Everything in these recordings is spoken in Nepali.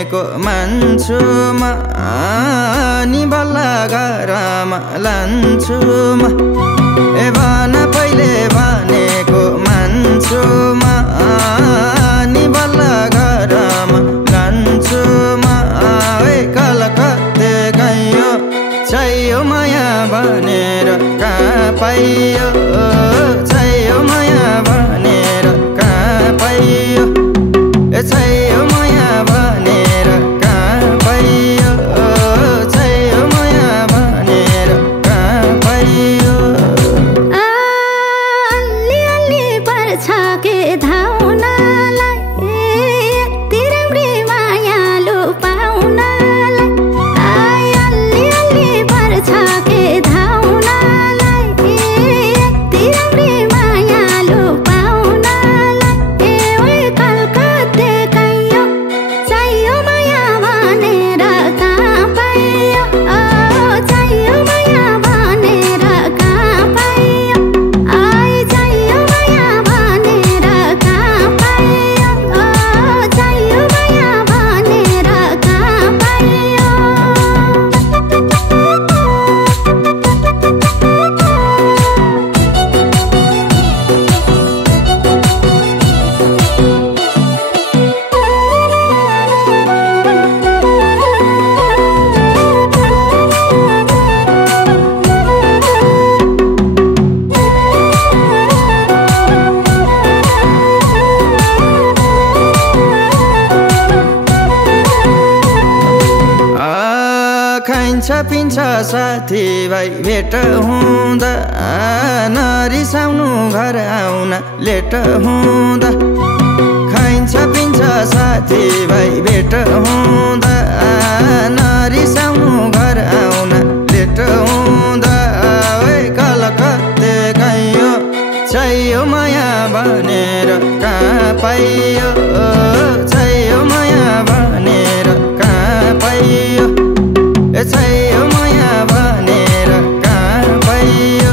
भनेको मान्छु म नि बल्ल घरमा लान्छु म ए भन पहिले भनेको मान्छु म नि बल्ल घरमा लान्छु म कलकत्ते गयो चाहियो माया भनेर कहाँ पाइयो चाहियो माया भनेर कहाँ पाइयो चाहियो माया भनेर कहाँ पाइयो चाहियो माया भनेर कहाँ पाइयो अलि अलि पर्छ के धाउनलाई यति राम्री मायालु पाउनलाई अलि अलि पर्छ के धाउनलाई यति राम्री मायालु पाउनलाई ए कलकत्ते गयो चाहियो माया भनेर कहाँ पाइयो चाहियो माया भनेर कहाँ पाइयो चाहियो माया भनेर कहाँ पाइयो चाहियो माया भनेर कहाँ पाइयो खाइन्छ पिन्छ साथीभाइ भेट हुँदा नरिसाउनु घर आउन लेट हुँदा खाइन्छ पिन्छ साथीभाइ भेट हुँदा नरिसाउनु घर आउन लेट हुँदा कलकत्ते गयो चाहियो माया भनेर कहाँ पाइयो चाहियो माया भनेर कहाँ पाइयो चाहियो माया भनेर कहाँ पाइयो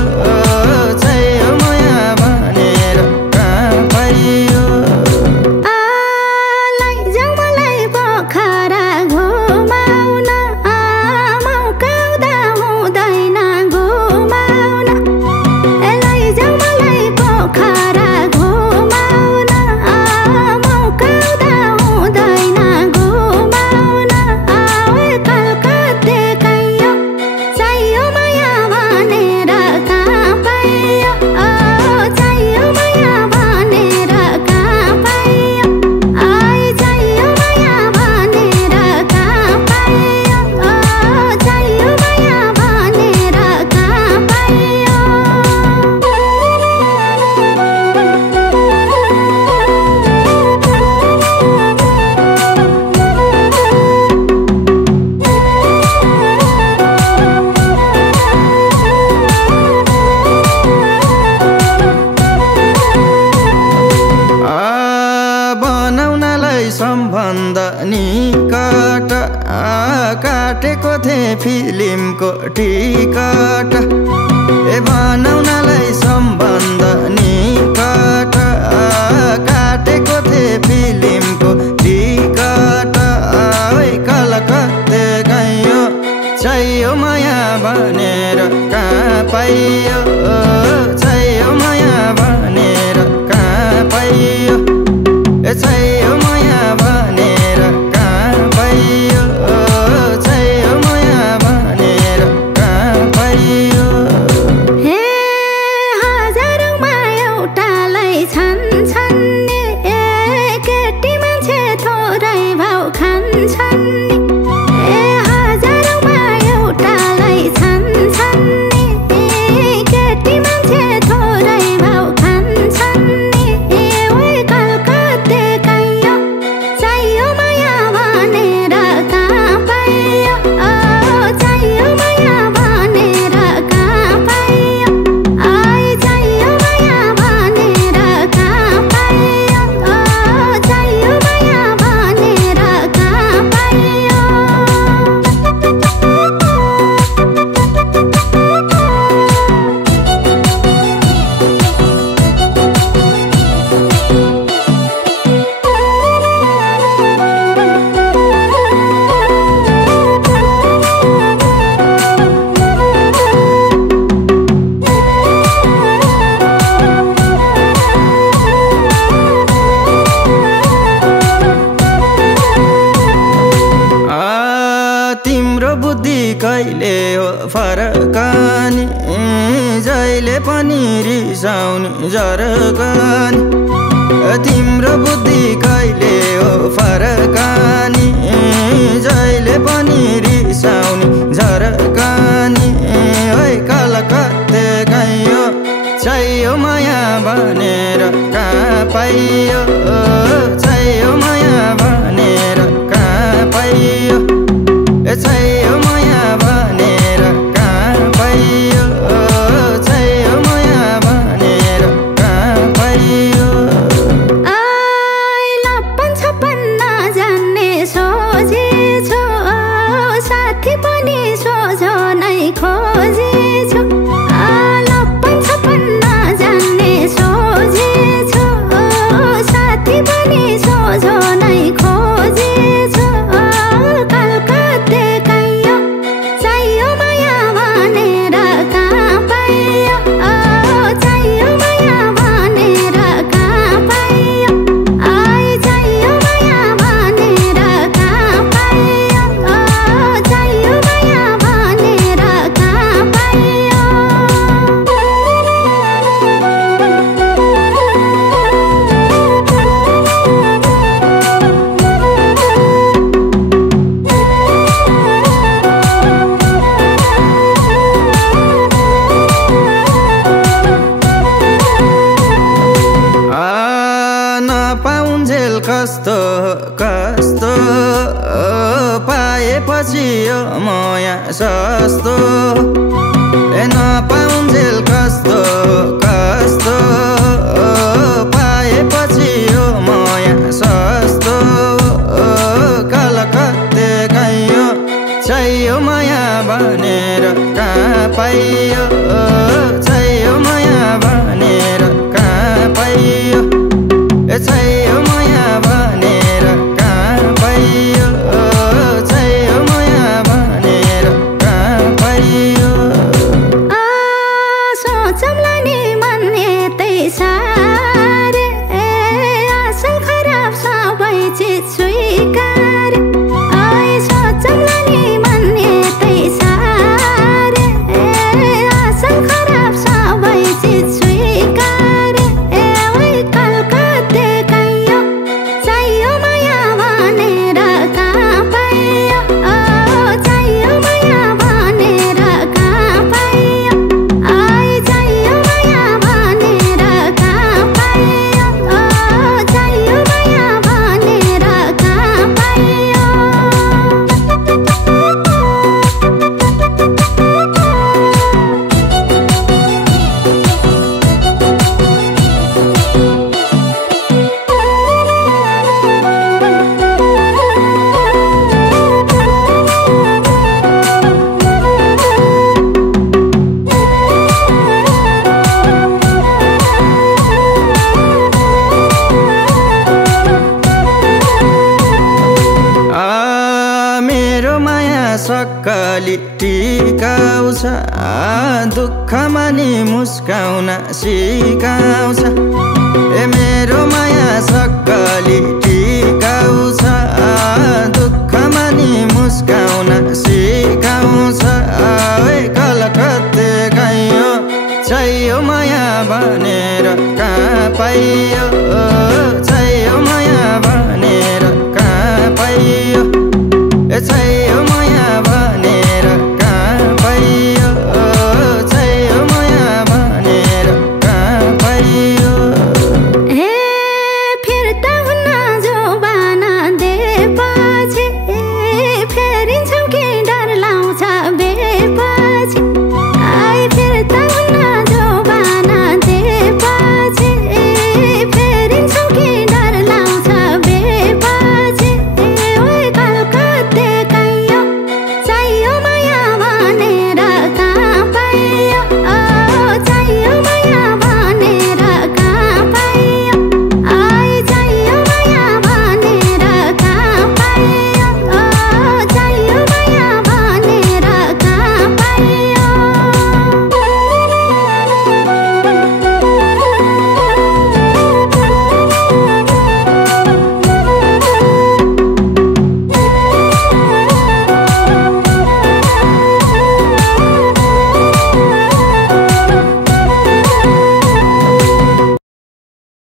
चाहियो माया भनेर कहाँ पाइयो लैजाऊ मलाई पोखरा घुमाउन मौकाउँदा हुँदैन घुमाउन लैजाऊ मलाई पोखरा घुमाउन फरक नि जहिले पनि रिसाउने जरक नि तिम्रो बुद्धि कहिले हो फरक नि जहिले पनि रिसाउने जरक नि ओइ कलकत्ते गयो चाहियो माया भनेर कहाँ पाइयो चाहियो माया भनेर कहाँ पाइयो चाहियो माया भनेर कहाँ पाइयो चाहियो माया भनेर कहाँ पाइयो लप्पन छप्पन नजान्ने सोझेछु साथी पनि सोझो नै खोजेछु लप्पन छप्पन नजान्ने सोझेछु साथी पनि सोझो नै खोजेछु कस्तो कस्तो पाएपछि यो माया सस्तो नपाउन्जेल कस्तो कस्तो पाएपछि यो माया सस्तो कलकत्ते गयो चाहियो माया भनेर कहाँ पाइयो चाहियो माया भनेर कहाँ पाइयो चाहियो माया भनेर कहाँ पाइयो चाहियो माया भनेर कहाँ पाइयो सोचौँला नि मन यतै सारे असल खराब सबै चिज स्वीकार सोचौँला नि मन यतै सारे असल खराब सबै चिज स्वीकार सक्कली टिकाउँछ दुःखमा नि मुस्काउन सिकाउँछ मेरो माया सक्कली टिकाउँछ दुःखमा नि मुस्काउन सिकाउँछ कलकत्ते गयो चाहियो माया भनेर कहाँ पाइयो